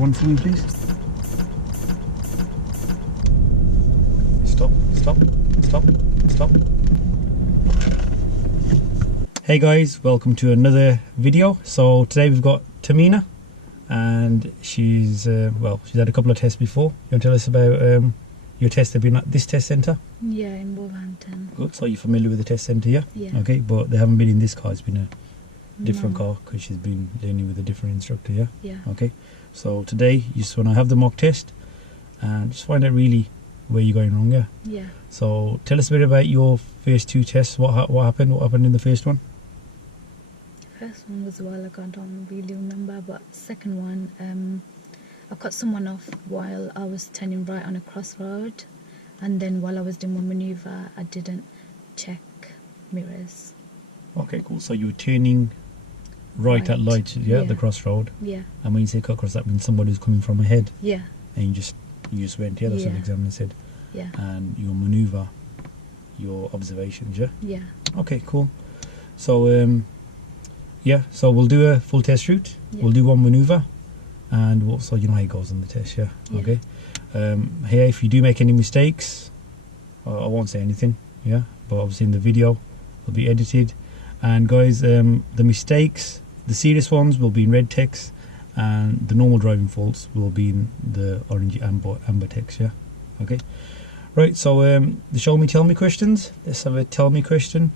one for me, please. Stop, stop, stop, stop. Hey guys, welcome to another video. So today we've got Tamina, and she's she's had a couple of tests before. You want to tell us about your tests have been at this test centre? Yeah, in Wolverhampton. Good. So you're familiar with the test centre, yeah? Yeah. Okay, but they haven't been in this car. It's been a different car because she's been learning with a different instructor, yeah? Yeah. Okay. So today you just want to have the mock test and just find out really where you're going wrong, yeah? Yeah. So tell us a bit about your first two tests. What happened? What happened in the first one? First one was a while ago, I don't really remember, but second one, I cut someone off while I was turning right on a crossroad, and then while I was doing my manoeuvre, I didn't check mirrors. Okay, cool. So you were turning right at light, yeah, the crossroad. Yeah. And when you say cut across, that means somebody who's coming from ahead. Yeah. And you just went, yeah, that's what the examiner said. Yeah. And your manoeuvre, your observations, yeah? Yeah. Okay, cool. So, yeah, so we'll do a full test route. Yeah. We'll do one manoeuvre, and we'll, so you know how it goes on the test, yeah? Okay. Here, if you do make any mistakes, I won't say anything, yeah? But obviously in the video, it'll be edited. And guys, the mistakes, the serious ones will be in red text, and the normal driving faults will be in the orange amber text, yeah? Okay. Right, so the show me tell me questions. Let's have a tell me question.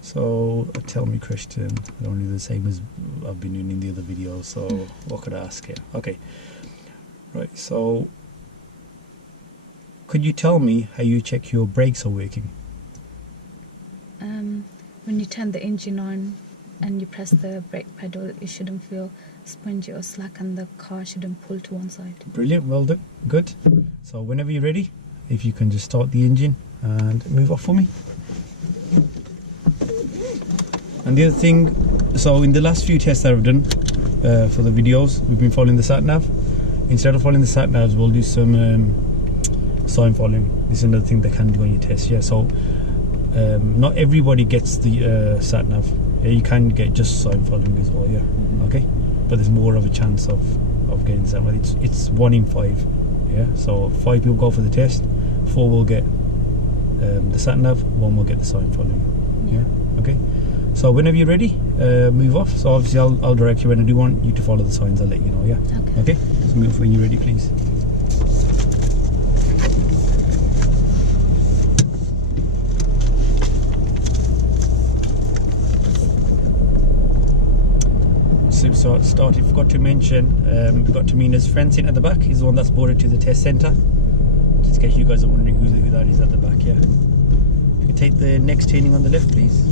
So a tell me question, I don't do the same as I've been doing in the other videos, so what could I ask here? Okay. Right, so could you tell me how you check your brakes are working? When you turn the engine on and you press the brake pedal, it shouldn't feel spongy or slack, and the car shouldn't pull to one side. Brilliant, well done, good. So whenever you're ready, if you can just start the engine and move off for me. And the other thing, so in the last few tests that I've done for the videos, we've been following the sat nav. Instead of following the sat navs, we'll do some sign following. This is another thing they can do on your test, yeah. So not everybody gets the sat nav. Yeah, you can get just sign following as well, yeah. Okay, but there's more of a chance of getting the sat nav. It's 1 in 5, yeah. So 5 people go for the test, 4 will get the sat nav, 1 will get the sign following, yeah. Okay. So whenever you're ready, move off. So obviously I'll direct you when I do want you to follow the signs. I'll let you know, yeah? Okay. Okay? So move when you're ready, please. So started, forgot to mention, we've got Tamina's friend sitting at the back. He's the one that's boarded to the test centre. Just in case you guys are wondering who that is at the back, yeah? You can take the next turning on the left, please.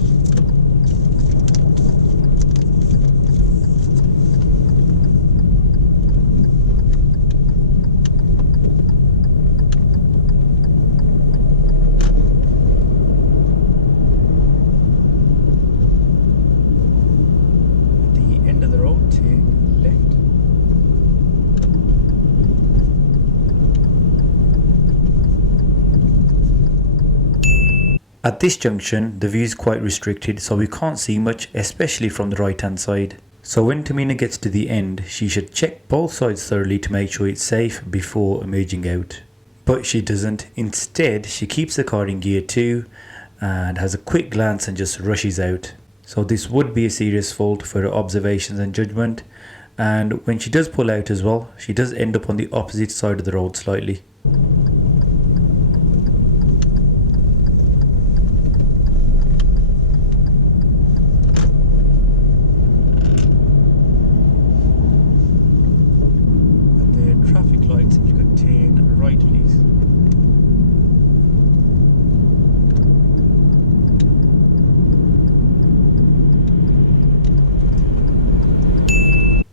At this junction, the view is quite restricted, so we can't see much, especially from the right hand side. So when Tamina gets to the end, she should check both sides thoroughly to make sure it's safe before emerging out. But she doesn't. Instead, she keeps the car in gear 2 and has a quick glance and just rushes out. So this would be a serious fault for her observations and judgment. And when she does pull out as well, she does end up on the opposite side of the road slightly.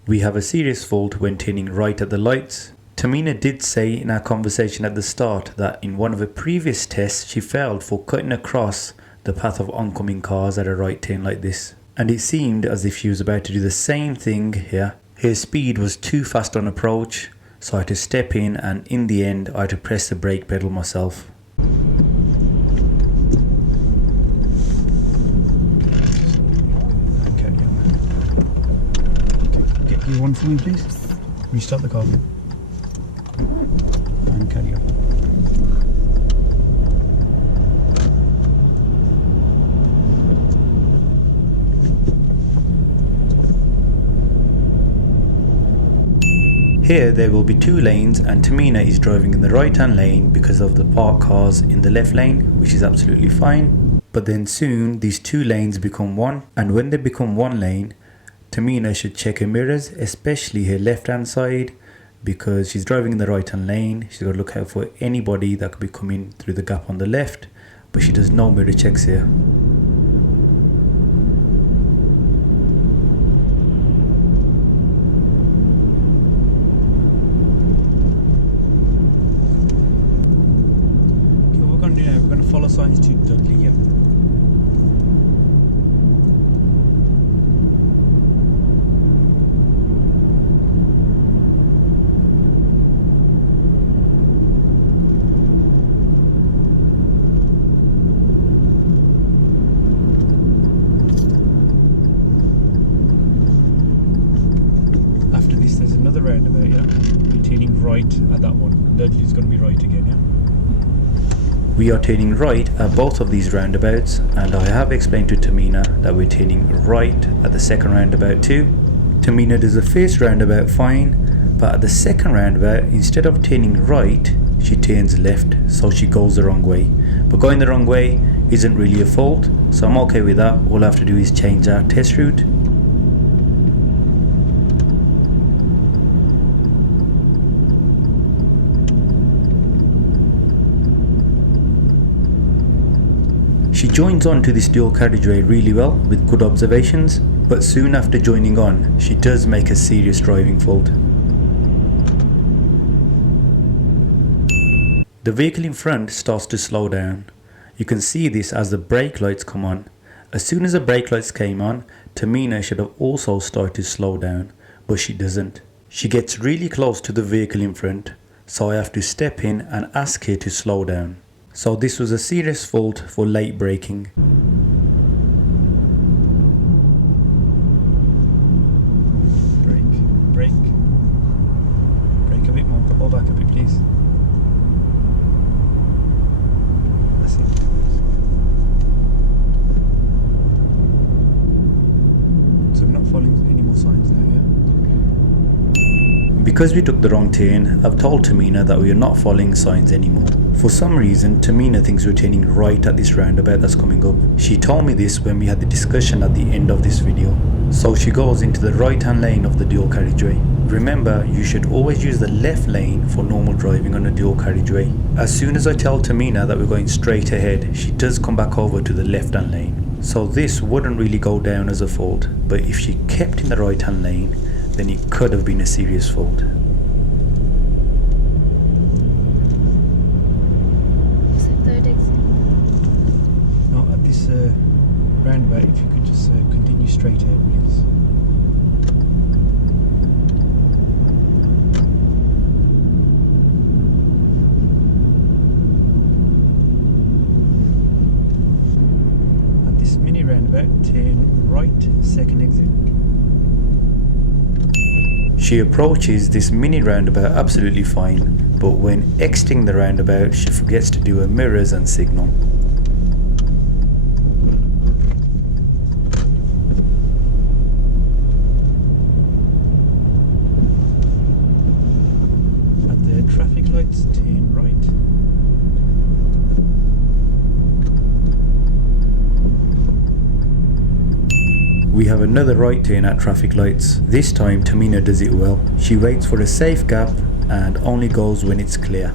We have a serious fault when turning right at the lights. Tamina did say in our conversation at the start that in one of her previous tests she failed for cutting across the path of oncoming cars at a right turn like this. And it seemed as if she was about to do the same thing here. Her speed was too fast on approach, so I had to step in, and in the end I had to press the brake pedal myself. Get you one for me, please. Restart the car. Here there will be 2 lanes and Tamina is driving in the right hand lane because of the parked cars in the left lane, which is absolutely fine. But then soon these 2 lanes become one, and when they become one lane, Tamina should check her mirrors, especially her left hand side, because she's driving in the right hand lane. She's got to look out for anybody that could be coming through the gap on the left, but she does no mirror checks here. We're going to follow signs to Dudley here. After this there's another roundabout, yeah? We're turning right at that one. Dudley's going to be right again, yeah? We are turning right at both of these roundabouts, and I have explained to Tamina that we're turning right at the second roundabout too. Tamina does the first roundabout fine, but at the second roundabout, instead of turning right, she turns left, so she goes the wrong way. But going the wrong way isn't really a fault, so I'm okay with that. All I have to do is change our test route. She joins on to this dual carriageway really well with good observations, but soon after joining on, she does make a serious driving fault. The vehicle in front starts to slow down. You can see this as the brake lights come on. As soon as the brake lights came on, Tamina should have also started to slow down, but she doesn't. She gets really close to the vehicle in front, so I have to step in and ask her to slow down. So this was a serious fault for late braking. Brake a bit more, pull back a bit please. That's it. So we're not following any more signs now, yeah? Because we took the wrong turn, I've told Tamina that we are not following signs anymore. For some reason, Tamina thinks we're turning right at this roundabout that's coming up. She told me this when we had the discussion at the end of this video. So she goes into the right hand lane of the dual carriageway. Remember, you should always use the left lane for normal driving on a dual carriageway. As soon as I tell Tamina that we're going straight ahead, she does come back over to the left hand lane. So this wouldn't really go down as a fault, but if she kept in the right hand lane, then it could have been a serious fault. Is it third exit? No, at this roundabout, if you could just continue straight ahead, please. At this mini roundabout, turn right, second exit. She approaches this mini roundabout absolutely fine, but when exiting the roundabout, she forgets to do her mirrors and signal. At the traffic lights, turn right. We have another right turn at traffic lights. This time Tamina does it well. She waits for a safe gap and only goes when it's clear.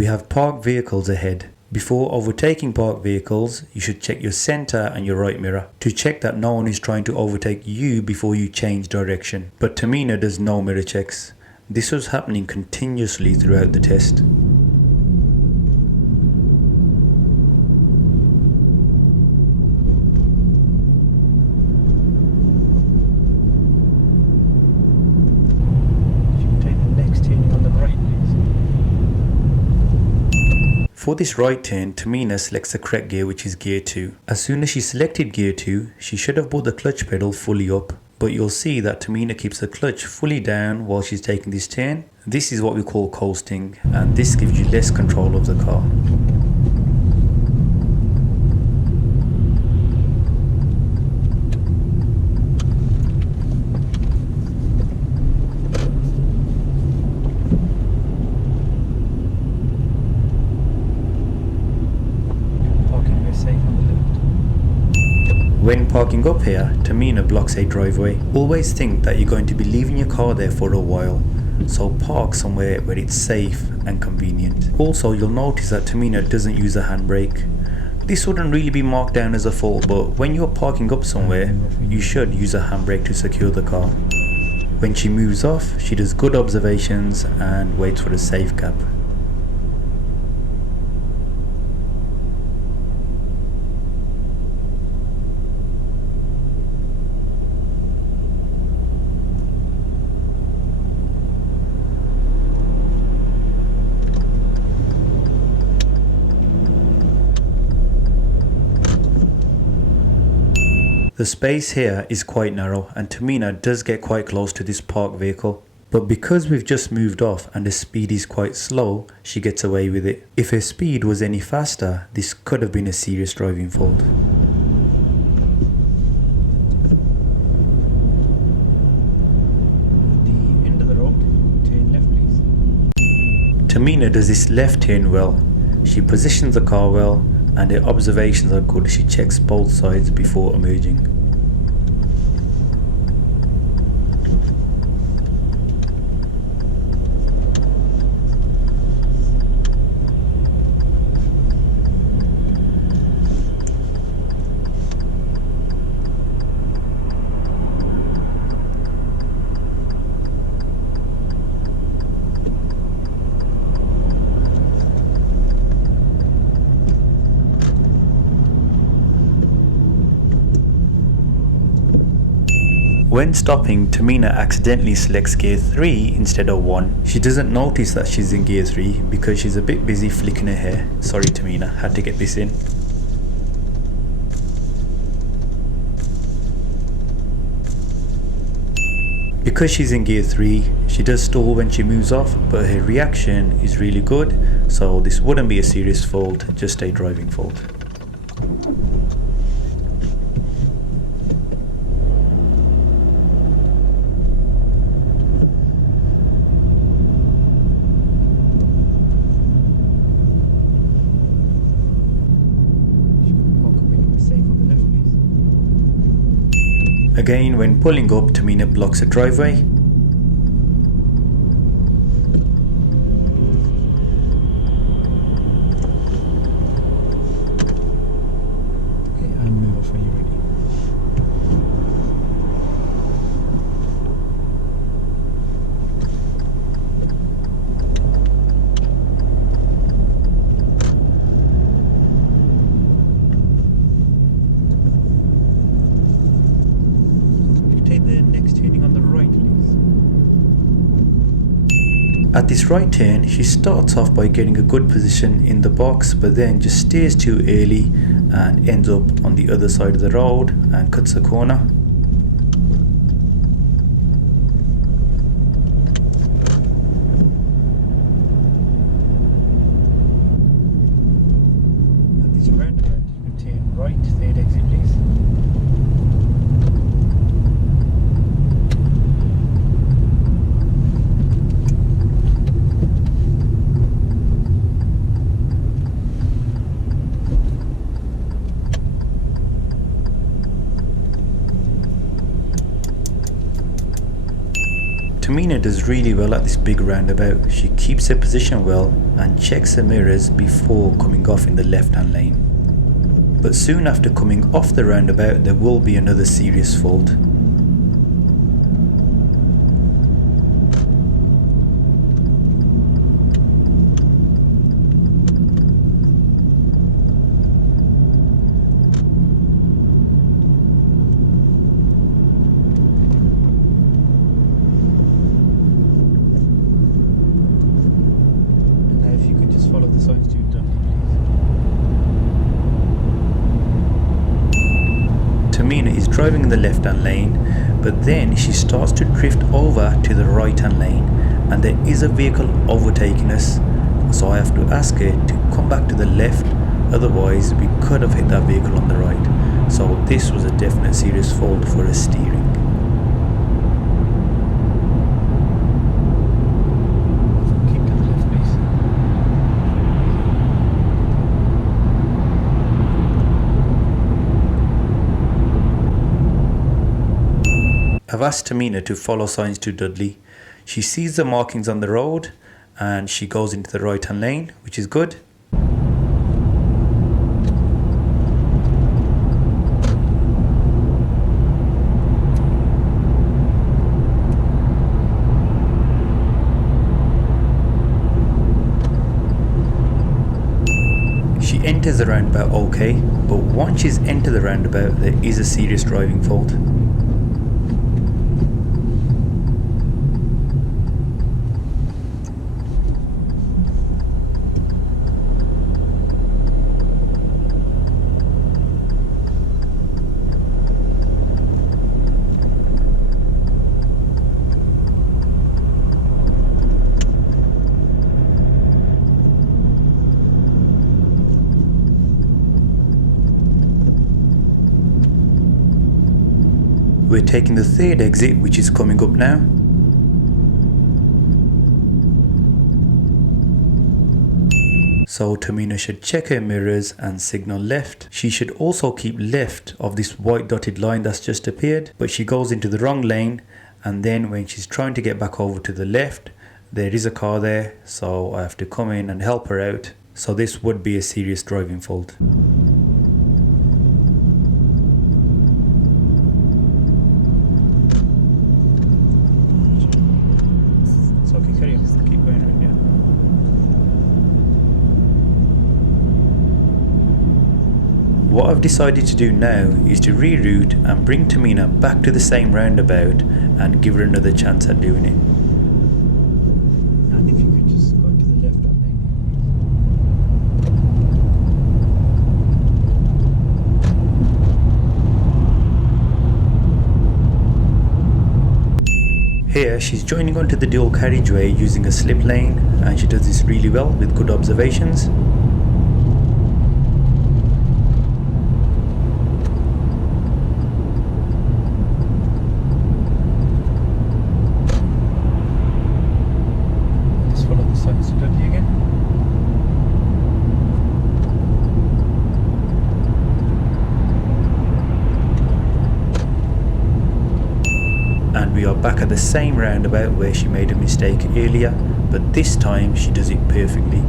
We have parked vehicles ahead. Before overtaking parked vehicles, you should check your centre and your right mirror to check that no one is trying to overtake you before you change direction. But Tamina does no mirror checks. This was happening continuously throughout the test. For this right turn, Tamina selects the correct gear, which is gear 2. As soon as she selected gear 2, she should have brought the clutch pedal fully up, but you'll see that Tamina keeps the clutch fully down while she's taking this turn. This is what we call coasting, and this gives you less control of the car. When parking up here, Tamina blocks a driveway. Always think that you're going to be leaving your car there for a while, so park somewhere where it's safe and convenient. Also, you'll notice that Tamina doesn't use a handbrake. This wouldn't really be marked down as a fault, but when you're parking up somewhere, you should use a handbrake to secure the car. When she moves off, she does good observations and waits for a safe gap. The space here is quite narrow and Tamina does get quite close to this parked vehicle. But because we've just moved off and the speed is quite slow, she gets away with it. If her speed was any faster, this could have been a serious driving fault. The end of the road, turn left please. Tamina does this left turn well. She positions the car well and her observations are good. She checks both sides before emerging. When stopping, Tamina accidentally selects gear 3 instead of 1. She doesn't notice that she's in gear 3 because she's a bit busy flicking her hair. Sorry Tamina, had to get this in. Because she's in gear 3, she does stall when she moves off, but her reaction is really good, so this wouldn't be a serious fault, just a driving fault. Again, when pulling up, Tamina blocks a driveway. Okay, and move off when you're ready. The next turning on the right please. At this right turn, she starts off by getting a good position in the box, but then just steers too early and ends up on the other side of the road and cuts a corner. At this roundabout, you can turn right, third exit please. Tamina does really well at this big roundabout. She keeps her position well and checks her mirrors before coming off in the left hand lane. But soon after coming off the roundabout, there will be another serious fault. Follow the signs to Tamina is driving in the left hand lane, but then she starts to drift over to the right hand lane and there is a vehicle overtaking us, so I have to ask her to come back to the left, otherwise we could have hit that vehicle on the right. So this was a definite serious fault for her steering. I've asked Tamina to follow signs to Dudley. She sees the markings on the road and she goes into the right hand lane, which is good. She enters the roundabout okay, but once she's entered the roundabout there is a serious driving fault. We're taking the third exit, which is coming up now. So Tamina should check her mirrors and signal left. She should also keep left of this white dotted line that's just appeared, but she goes into the wrong lane, and then when she's trying to get back over to the left, there is a car there, so I have to come in and help her out. So this would be a serious driving fault. What I've decided to do now is to reroute and bring Tamina back to the same roundabout and give her another chance at doing it. And if you could just go to the left hand lane. Here she's joining onto the dual carriageway using a slip lane, and she does this really well with good observations. And we are back at the same roundabout where she made a mistake earlier, but this time she does it perfectly.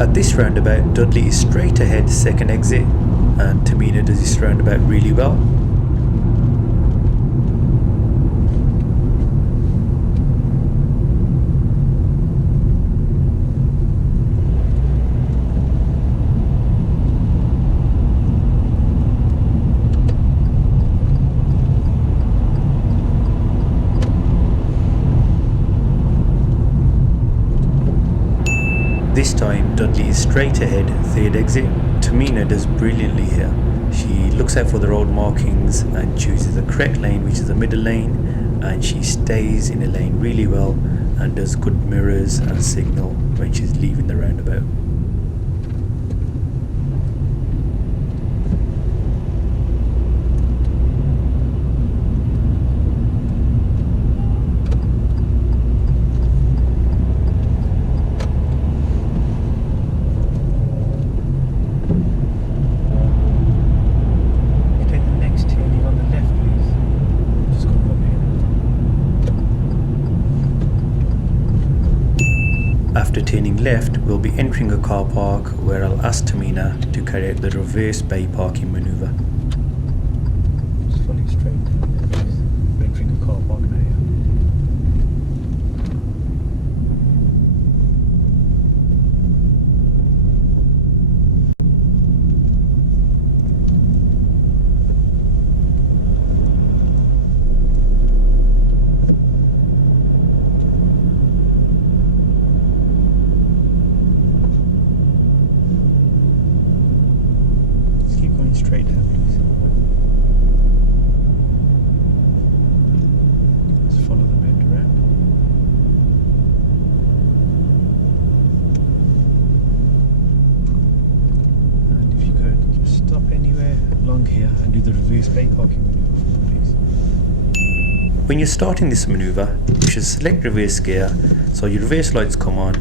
At this roundabout, Dudley is straight ahead second exit, and Tamina does this roundabout really well. This time Dudley is straight ahead, third exit. Tamina does brilliantly here. She looks out for the road markings and chooses the correct lane, which is the middle lane, and she stays in the lane really well and does good mirrors and signal when she's leaving the roundabout. After turning left, we'll be entering a car park where I'll ask Tamina to carry out the reverse bay parking maneuver. Just follow straight. We're entering a car park now. Straight down, please. Just follow the bend around. And if you could just stop anywhere along here and do the reverse bay parking maneuver for me, please. When you're starting this maneuver, you should select reverse gear so your reverse lights come on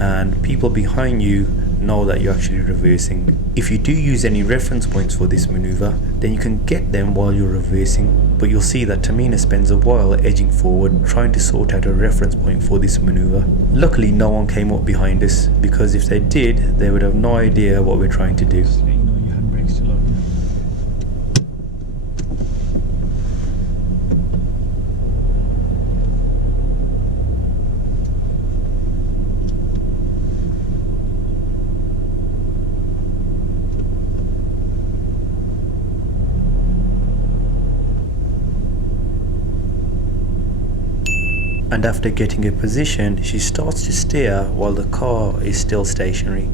and people behind you know that you're actually reversing. If you do use any reference points for this maneuver, then you can get them while you're reversing, but you'll see that Tamina spends a while edging forward trying to sort out a reference point for this maneuver. Luckily no one came up behind us, because if they did, they would have no idea what we're trying to do. Just let you know your handbrake's still on. And after getting a position, she starts to steer while the car is still stationary.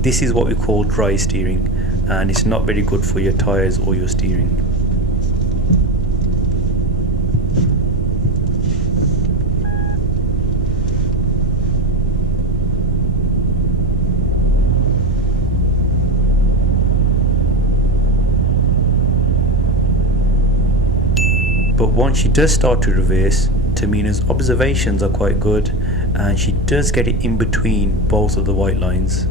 This is what we call dry steering, and it's not very good for your tyres or your steering. But once she does start to reverse, Tamina's observations are quite good, and she does get it in between both of the white lines.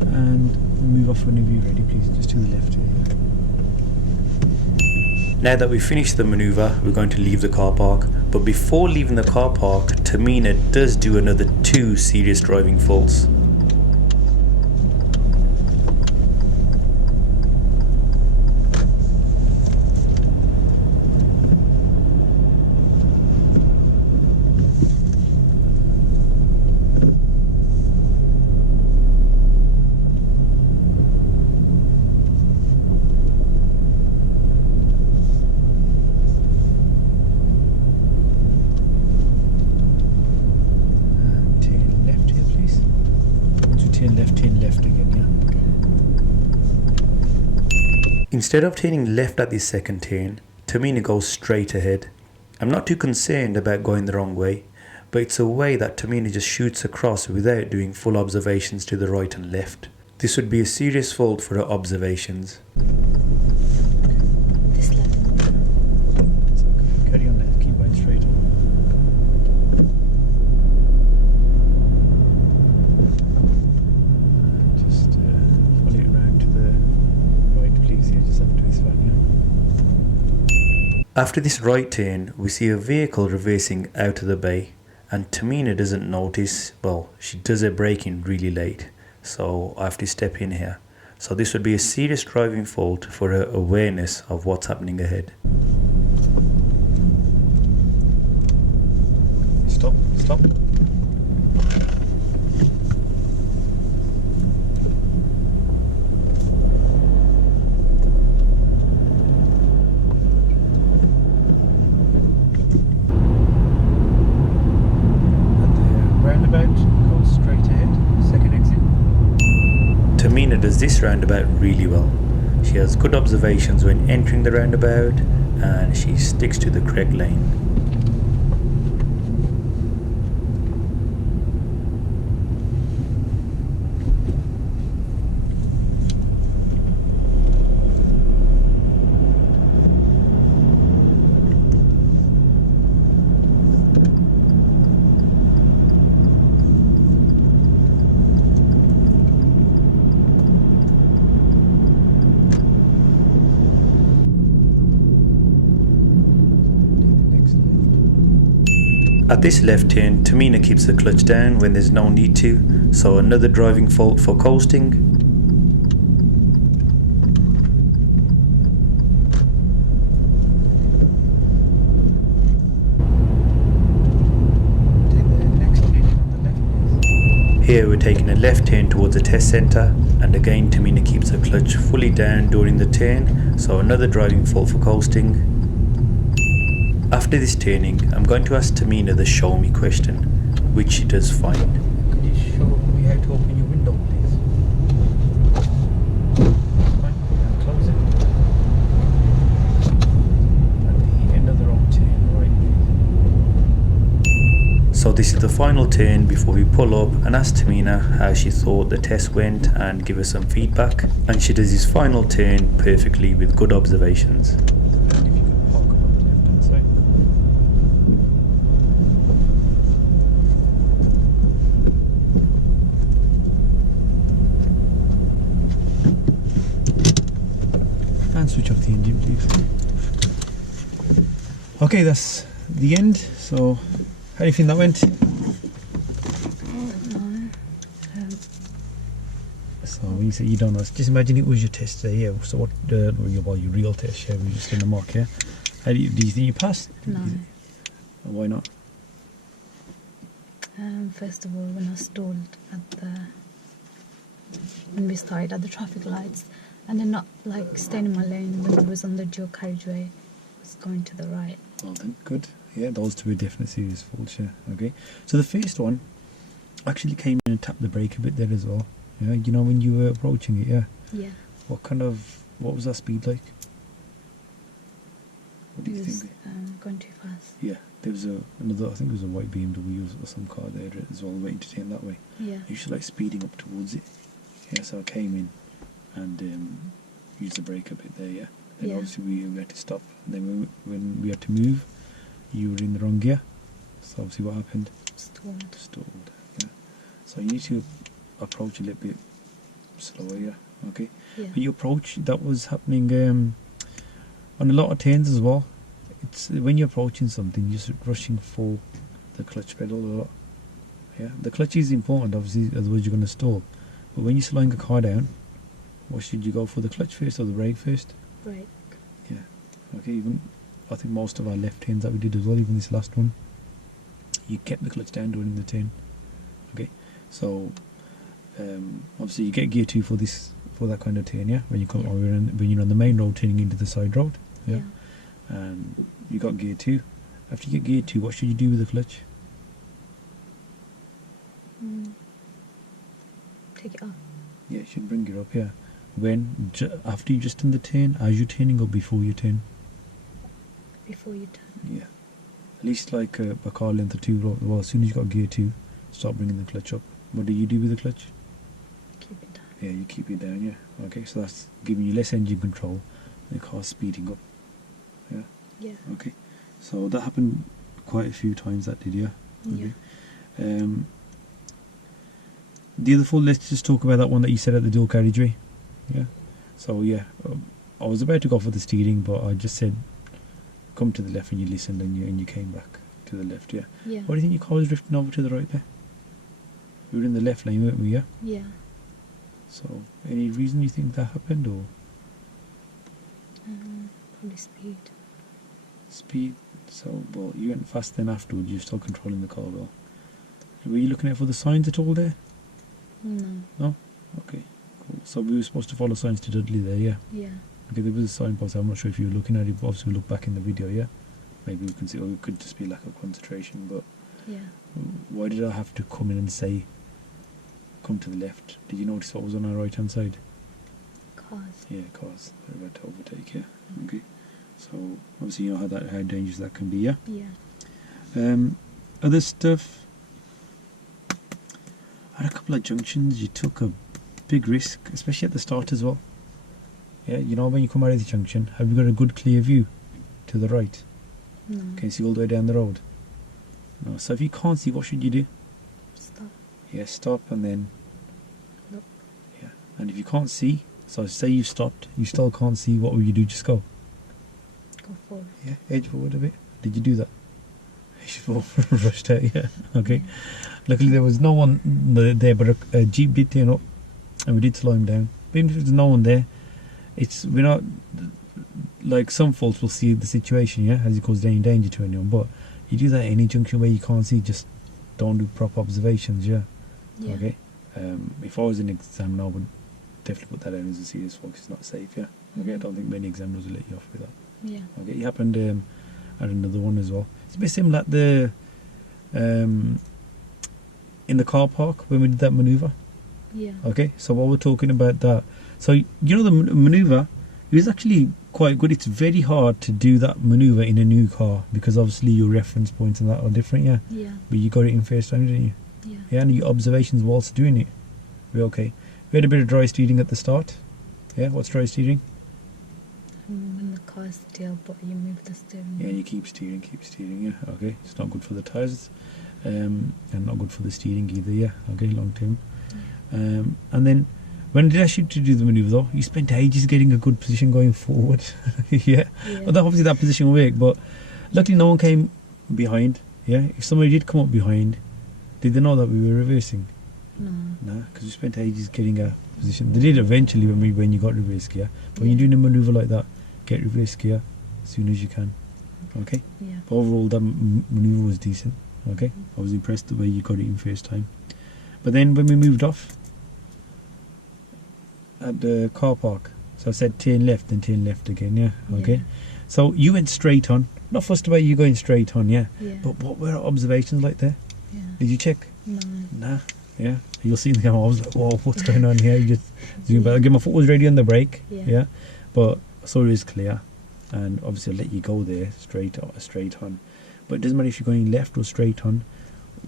And move off whenever you're ready, please. Just to the left here. Now that we've finished the maneuver, we're going to leave the car park. But before leaving the car park, Tamina does do another 2 serious driving faults. Turn left again, yeah? Instead of turning left at this second turn, Tamina goes straight ahead. I'm not too concerned about going the wrong way, but it's a way that Tamina just shoots across without doing full observations to the right and left. This would be a serious fault for her observations. This left. It's okay. Carry on left, keep going straight on. Follow it round to the right, please. Yeah, just after this one, yeah? After this right turn, we see a vehicle reversing out of the bay, and Tamina doesn't notice. Well, she does her braking really late, so I have to step in here. So this would be a serious driving fault for her awareness of what's happening ahead. Stop, stop. Roundabout, go straight ahead, second exit. Tamina does this roundabout really well. She has good observations when entering the roundabout and she sticks to the correct lane. At this left turn, Tamina keeps the clutch down when there's no need to, so another driving fault for coasting. Take the next turn on the left, please. Here we're taking a left turn towards a test centre, and again Tamina keeps her clutch fully down during the turn, so another driving fault for coasting. After this turning, I'm going to ask Tamina the show me question, which she does fine. Could you show me how to open your window, please? Fine, and close it. At the end of the road turn, right, please. So this is the final turn before we pull up and ask Tamina how she thought the test went and give us some feedback. And she does this final turn perfectly with good observations. And if you could park up on the left-hand side. And switch off the engine, please. Okay, that's the end. So, how do you think that went? So when you say you don't know, just imagine it was your test day, yeah. So what, your real test, yeah, we just in the mock, yeah. How do you think you passed? No. Why not? First of all, when I stalled when we started at the traffic lights, and then not like staying in my lane when I was on the dual carriageway, I was going to the right. Well then, good. Yeah, those two are definite serious faults, yeah. Okay. So the first one actually came in and tapped the brake a bit there as well. Yeah, you know when you were approaching it, yeah. Yeah. What was that speed like? What do you It was think? going too fast. Yeah, there was another, I think it was a white BMW or some car there as well, waiting to turn that way. Yeah. You should like speeding up towards it. Yeah, so I came in and used the brake a bit there, yeah. Then Yeah. obviously we had to stop. And then when we had to move, you were in the wrong gear. So obviously what happened? Stalled. Stalled, yeah. So you need to approach a little bit slower, yeah. Okay. Yeah. But your approach, that was happening on a lot of turns as well. It's when you're approaching something, you're just rushing for the clutch pedal a lot. Yeah, the clutch is important, obviously, otherwise you're going to stall. But when you're slowing a car down, what should you go for, the clutch first or the brake first? Brake. Yeah. Okay. Even I think most of our left turns that we did as well, even this last one, you kept the clutch down during the turn. Okay. So obviously you get gear 2 for that kind of turn, yeah. When you come Yeah. when you're on the main road turning into the side road, yeah. Yeah. And you got gear 2. After you get gear 2, what should you do with the clutch? Take it off. Yeah, you should bring it up, yeah. When after you just done the turn, as you're turning, or before you turn? Before you turn. Yeah. At least like a car length or 2. Well, as soon as you got gear 2, start bringing the clutch up. What do you do with the clutch? Keep it down. Yeah, you keep it down, yeah. Okay, so that's giving you less engine control, and the car's speeding up. Yeah. Yeah. Okay. So that happened quite a few times, that did, yeah? Yeah. Okay. The other fault, let's just talk about that one that you said at the dual carriageway. Yeah. So yeah, I was about to go for the steering, but I just said come to the left, and you listened, and you came back to the left. Yeah. Yeah. What do you think your car was drifting over to the right there? We were in the left lane, weren't we? Yeah. Yeah. So, any reason you think that happened, or Probably speed. speed? So, well, you went fast then afterwards. You're still controlling the car well. Were you looking out for the signs at all there? No. No. Okay. Cool. So we were supposed to follow signs to Dudley there, yeah. Yeah. Okay, there was a signpost. I'm not sure if you were looking at it, but obviously we look back in the video, yeah. Maybe we can see, or it could just be lack of concentration. But Yeah. why did I have to come in and say, come to the left? Did you notice what was on our right hand side? Cars. Yeah, cars. They're about to overtake, yeah. Okay. So obviously you know how dangerous that can be, yeah. Yeah. Other stuff. At a couple of junctions, you took a big risk, especially at the start as well. Yeah, you know when you come out of the junction, have you got a good clear view to the right? No. Can you see all the way down the road? No. So if you can't see, what should you do? Stop. Yeah, stop and then. Look. Yeah, and if you can't see, so say you stopped, you still can't see. What will you do? Just go. Go forward. Yeah, edge forward a bit. Did you do that? Rushed out. Yeah. Okay. Yeah. Luckily there was no one there, but a jeep did turn up, and we did slow him down. But even if there's no one there, we're not like some folks will see the situation, yeah, as it causes any danger to anyone. But you do that at any junction where you can't see, just don't do proper observations, yeah. Yeah. Okay. If I was an examiner, I would definitely put that down as a serious fault. It's not safe, yeah. Okay. I don't think many examiners will let you off with that. Yeah. Okay. It happened at another one as well. It's a bit similar at the in the car park when we did that maneuver. Yeah. Okay, so while we're talking about that, so you know the maneuver, it was actually quite good. It's very hard to do that maneuver in a new car because obviously your reference points and that are different, yeah. Yeah. But you got it in first time, didn't you? Yeah. Yeah, and your observations whilst doing it. We're okay. We had a bit of dry steering at the start. Yeah, what's dry steering? When the car's still, but you move the steering. Yeah, you keep steering, yeah. Okay, it's not good for the tyres, and not good for the steering either, yeah. Okay, long term. And then when I did ask you to do the manoeuvre though, you spent ages getting a good position going forward. Yeah. Well, obviously that position will work, but luckily no one came behind. Yeah. If somebody did come up behind, did they know that we were reversing? No. Nah, because we spent ages getting a position. They did eventually when you got reverse gear. But when you're doing a manoeuvre like that, get reverse gear as soon as you can. Okay. Yeah. But overall, that manoeuvre was decent. Okay. I was impressed the way you got it in first time. But then when we moved off at the car park, so I said turn left, then turn left again, yeah. Okay. Yeah. So you went straight on. Not first away, you going straight on, yeah. Yeah. But what were our observations like there? Yeah. Did you check? No. Nah. Yeah. You'll see in the camera. I was like, whoa, what's going on here? You just zoom back. Again, my foot was ready on the brake. Yeah. But I saw it was clear, and obviously I'll let you go there straight on. But it doesn't matter if you're going left or straight on.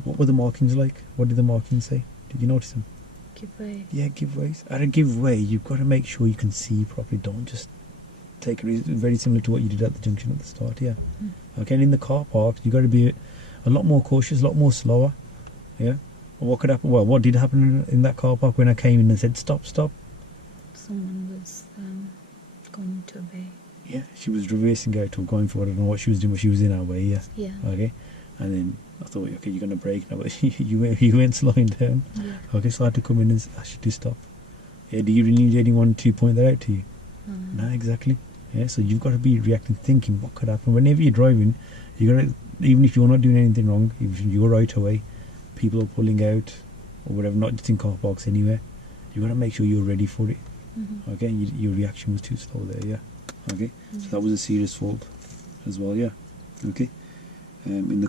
What were the markings like? What did the markings say? Did you notice them? Give way. Yeah, giveaways. At a giveaway, you've got to make sure you can see properly. Don't just take it very similar to what you did at the junction at the start. Yeah. Okay. And in the car park, you got to be a lot more cautious, a lot more slower. Yeah. What could happen? Well, what did happen in that car park when I came in and said stop? Someone was going to obey. Yeah, she was reversing out or going forward. I don't know what she was doing, but she was in our way. Yeah. Yeah. Okay. And then I thought, okay, you're gonna brake now, but you weren't slowing down. Yeah. Okay, so I had to come in and ask you to stop. Yeah. Do you really need anyone to point that out to you? No, exactly. Yeah. So you've got to be reacting, thinking what could happen whenever you're driving. You got to, even if you're not doing anything wrong, if you're right away, people are pulling out or whatever, not just in car parks, anywhere. You got to make sure you're ready for it. Okay. Your reaction was too slow there. Yeah. Okay. So that was a serious fault as well. Yeah. Okay.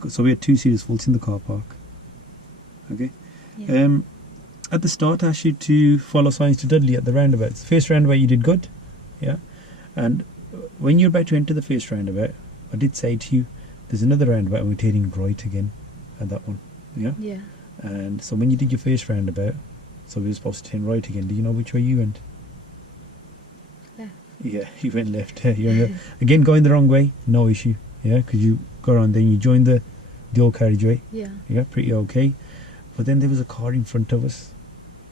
So we had two serious faults in the car park. Okay. Yeah. At the start, I asked you to follow signs to Dudley at the roundabouts. First roundabout you did good, yeah. And when you're about to enter the first roundabout, I did say to you, there's another roundabout and we're turning right again at that one, yeah. Yeah. And so when you did your first roundabout, so we were supposed to turn right again. Do you know which way you went? Left. Yeah, you went left. Again, going the wrong way, no issue. Yeah, because you got on, then you joined the old carriageway. Yeah. Yeah, pretty okay. But then there was a car in front of us.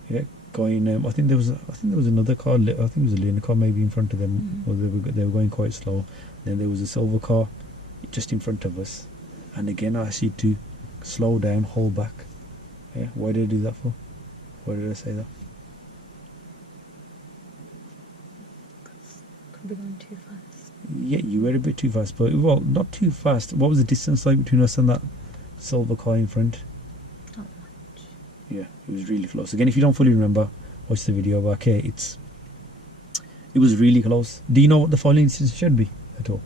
Yeah, going. I think there was another car. I think it was a Lena car maybe in front of them. Or they were going quite slow. Then there was a silver car just in front of us. And again, I asked you to slow down, hold back. Yeah, why did I do that for? Why did I say that? probably gone too fast. Yeah, you were a bit too fast, but well, not too fast. What was the distance like between us and that silver car in front? Not much. Yeah, it was really close. Again, if you don't fully remember, watch the video. But okay, it was really close. Do you know what the following distance should be at all?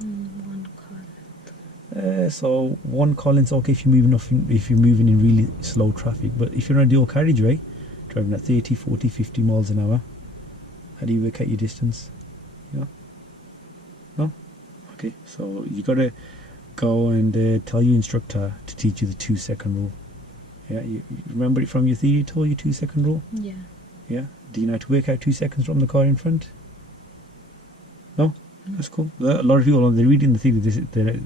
1 car. So 1 car length's okay if you're moving off if you're moving in really slow traffic. But if you're on a dual carriageway, driving at 30, 40, 50 miles an hour, how do you work out your distance? Yeah. No? Okay, so you gotta go and tell your instructor to teach you the 2-second rule. Yeah, you remember it from your theory tour, your 2-second rule? Yeah. Yeah. Do you know how to work out 2 seconds from the car in front? No? That's cool. A lot of people, when they read in the theory,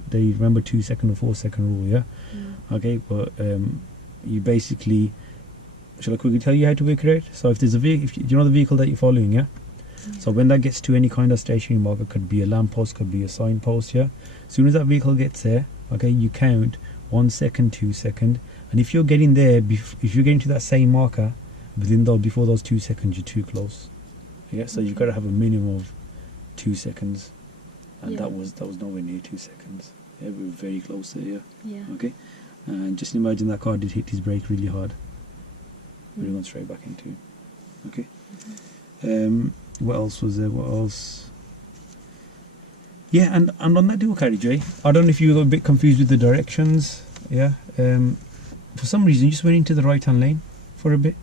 they remember 2-second or 4-second rule, yeah? Okay, but you basically, shall I quickly tell you how to work it out? So if there's a vehicle, do you know the vehicle that you're following, yeah? So when that gets to any kind of stationary marker, could be a lamppost, could be a signpost, yeah? As soon as that vehicle gets there, okay, you count 1 second, 2 second, and if you're getting there, if you're getting to that same marker, before those 2 seconds, you're too close. Yeah, so you've got to have a minimum of 2 seconds, and that was nowhere near 2 seconds. Yeah, we were very close there. Yeah. Yeah. Okay, and just imagine that car did hit his brake really hard. We're going straight back into it. Okay. What else was there? What else? Yeah, and on that dual carriageway, I don't know if you were a bit confused with the directions. Yeah. For some reason, you just went into the right-hand lane for a bit.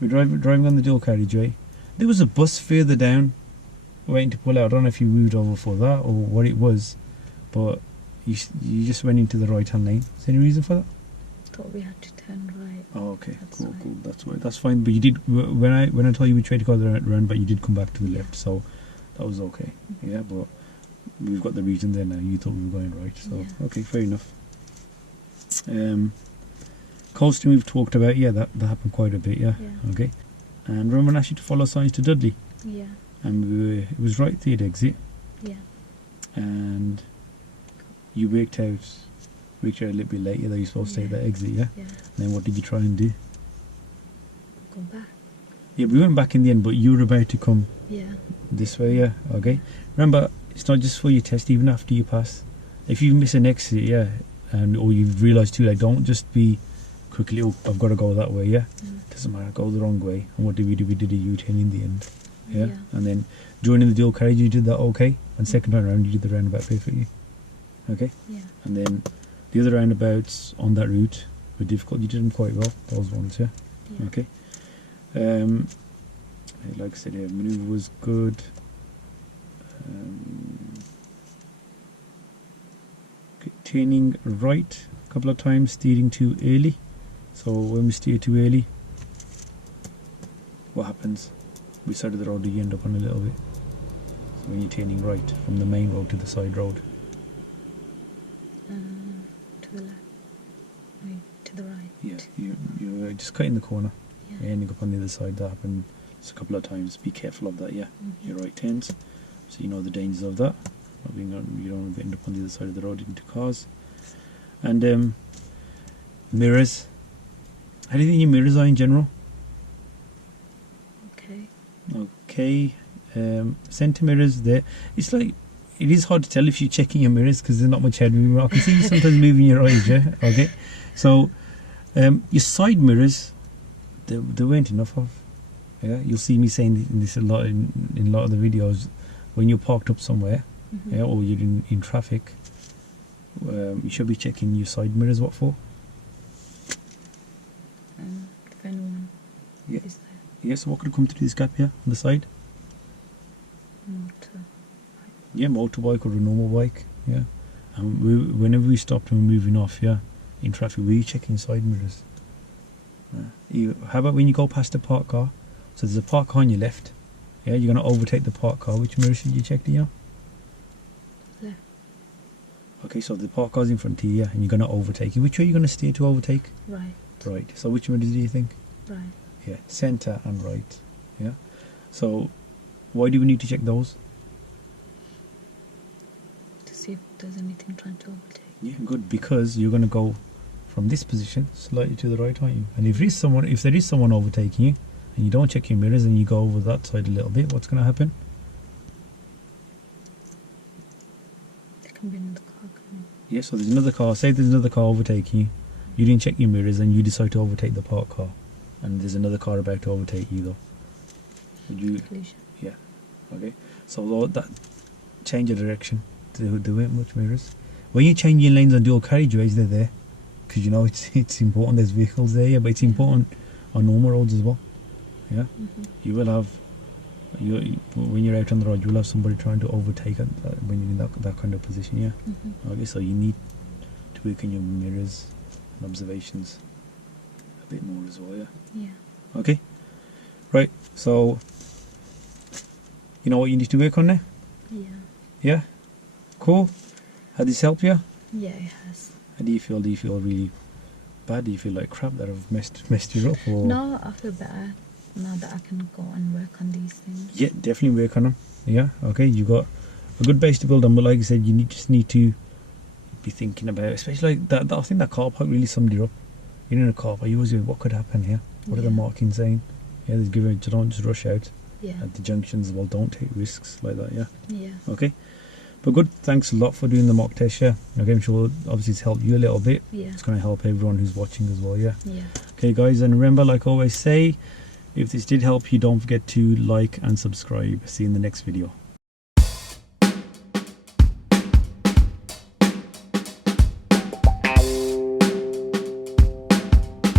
We're driving on the dual carriageway. There was a bus further down, waiting to pull out. I don't know if you moved over for that or what it was, but you just went into the right-hand lane. Is there any reason for that? Thought we had to turn right. Oh, okay, That's cool, right. cool. That's right. That's fine. But you did when I told you we tried to go the roundabout, you did come back to the left, so that was okay. Yeah, but we've got the reason there now. You thought we were going right, so okay, fair enough. Coasting we've talked about. Yeah, that happened quite a bit. Yeah. Okay. And remember, I asked you to follow signs to Dudley. Yeah. And it was right there at exit. Yeah. And you worked out a little bit later that you're supposed to take that exit, yeah? Yeah. And then what did you try and do? Go back. Yeah, we went back in the end, but you were about to come this way, yeah? Okay. Remember, it's not just for your test, even after you pass. If you miss an exit, yeah, or you've realised too late, don't just be quickly, oh, I've got to go that way, yeah? Doesn't matter, go the wrong way. And what did we do? We did a U-turn in the end. Yeah? And then joining the dual carriage, you did that okay. And second time around, you did the roundabout perfectly. Okay? Yeah. And then the other roundabouts on that route were difficult. You did them quite well, those ones, yeah? Okay. Like I said, yeah, manoeuvre was good. Turning right a couple of times, steering too early. So when we steer too early, what happens? Which side of the road do you end up on a little bit? So when you're turning right from the main road to the side road. To the left. Wait, to the right. Yeah, you're just cutting the corner. Yeah. Ending up on the other side. That happened just a couple of times. Be careful of that, yeah. Your right turns. So you know the dangers of that. You don't want to end up on the other side of the road into cars. And mirrors. How do you think your mirrors are in general? Okay. Centre mirrors there. It's like, it is hard to tell if you're checking your mirrors because there's not much head movement. I can see you sometimes moving your eyes, yeah? Okay. So your side mirrors, there weren't enough of. Yeah, you'll see me saying this a lot in a lot of the videos. When you're parked up somewhere, yeah, or you're in traffic, you should be checking your side mirrors. What for? If anyone is there. Yeah, so what could come through this gap here on the side? Yeah, motorbike or a normal bike. Yeah, and whenever we stopped and we're moving off, yeah, in traffic, we're checking side mirrors. How about when you go past a parked car? So there's a parked car on your left. Yeah, you're going to overtake the parked car. Which mirror should you check, Dion? Left. Okay, so the parked car's in front of you, yeah, and you're going to overtake it. Which way are you going to steer to overtake? Right. Right. So which mirrors do you think? Right. Yeah, centre and right. Yeah. So why do we need to check those? To see if there's anything trying to overtake. Yeah, good, because you're going to go from this position slightly to the right, aren't you? And if there is someone overtaking you, and you don't check your mirrors and you go over that side a little bit, what's going to happen? can be another car coming. Yeah, so there's another car. Say there's another car overtaking you. You didn't check your mirrors and you decide to overtake the parked car. And there's another car about to overtake you though. Would you? Collision. Yeah. Okay. So that change of direction. There weren't much mirrors. When you change your lanes on dual carriageways, they're there. Because you know it's important. There's vehicles there, yeah, but it's important on normal roads as well. Yeah. You will have. When you're out on the road, you will have somebody trying to overtake it when you're in that kind of position. Yeah. Okay. So you need to work on your mirrors and observations a bit more as well. Yeah. Yeah. Okay. Right. So you know what you need to work on now. Yeah. Yeah. Cool. Had this helped you? Yeah, it has. How do you feel? Do you feel really bad? Do you feel like crap that I've messed you up? Or? No, I feel better now that I can go and work on these things. Yeah, definitely work on them. Yeah, okay. You got a good base to build on, but like I said, you just need to be thinking about it. Especially like that. I think that car park really summed you up. You're in a car park, you always go, what could happen here? What are the markings saying? Yeah, there's giving. Don't just rush out. Yeah. At the junctions as well. Don't take risks like that. Yeah. Yeah. Okay. But good, thanks a lot for doing the mock test, yeah. Okay, I'm sure obviously it's helped you a little bit. Yeah. It's going to help everyone who's watching as well, yeah. Yeah. Okay guys, and remember, like I always say, if this did help you, don't forget to like and subscribe. See you in the next video.